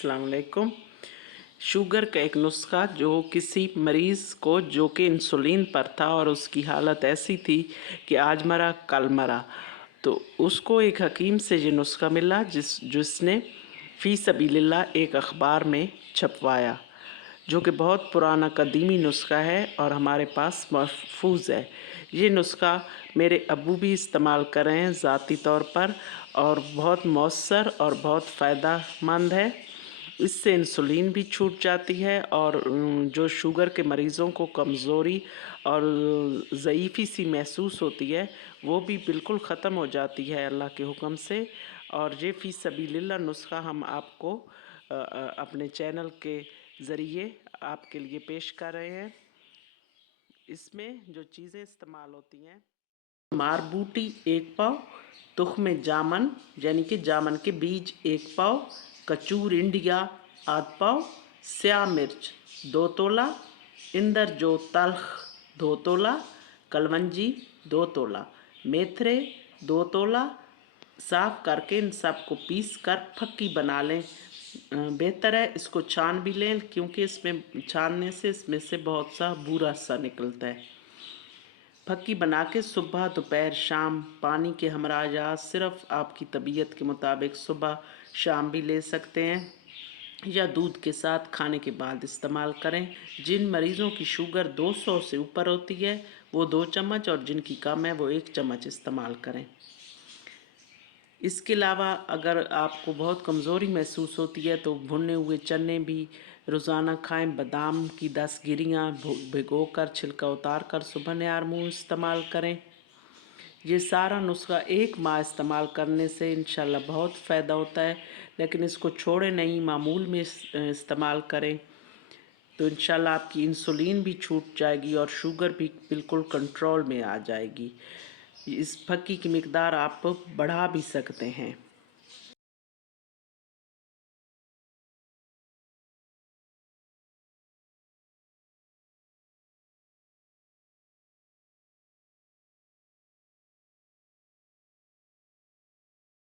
अस्सलाम वालेकुम। शुगर का एक नुस्खा जो किसी मरीज़ को जो कि इंसुलिन पर था और उसकी हालत ऐसी थी कि आज मरा कल मरा, तो उसको एक हकीम से ये नुस्खा मिला जिसने फ़ी सबीलिल्लाह एक अखबार में छपवाया, जो कि बहुत पुराना कदीमी नुस्खा है और हमारे पास महफूज है। ये नुस्खा मेरे अब्बू भी इस्तेमाल कर रहे हैं ज़ाती तौर पर और बहुत मौसर और बहुत फ़ायदेमंद है। इससे इंसुलिन भी छूट जाती है और जो शुगर के मरीज़ों को कमज़ोरी और ज़ईफ़ी सी महसूस होती है वो भी बिल्कुल ख़त्म हो जाती है अल्लाह के हुक्म से। और ये फ़ी सबीलिल्लाह नुस्खा हम आपको अपने चैनल के ज़रिए आपके लिए पेश कर रहे हैं। इसमें जो चीज़ें इस्तेमाल होती हैं, मारबूटी 1 पाव, तुख्म जामन यानी कि जामन के बीज 1 पाव, कचूर इंडिया आध पाव, स्याह मिर्च 2 तोला, इंदर जो तल्ख 2 तोला, कलवंजी 2 तोला, मेथरे 2 तोला। साफ़ करके इन सब को पीस कर फक्की बना लें। बेहतर है इसको छान भी लें, क्योंकि इसमें छानने से इसमें से बहुत सा बुरा सा निकलता है। फक्की बना के सुबह दोपहर शाम पानी के हमरा या सिर्फ आपकी तबीयत के मुताबिक सुबह शाम भी ले सकते हैं या दूध के साथ खाने के बाद इस्तेमाल करें। जिन मरीज़ों की शुगर 200 से ऊपर होती है वो 2 चम्मच और जिनकी कम है वो 1 चम्मच इस्तेमाल करें। इसके अलावा अगर आपको बहुत कमज़ोरी महसूस होती है तो भुने हुए चने भी रोज़ाना खाएं। बादाम की 10 गिरियाँ भिगो कर छिलका उतार कर सुबह निहार मुँह इस्तेमाल करें। ये सारा नुस्खा 1 माह इस्तेमाल करने से इंशाल्लाह बहुत फ़ायदा होता है, लेकिन इसको छोड़े नहीं, मामूल में इस्तेमाल करें तो इंशाल्लाह आपकी इंसुलिन भी छूट जाएगी और शुगर भी बिल्कुल कंट्रोल में आ जाएगी। इस फक्की की मिकदार आप बढ़ा भी सकते हैं।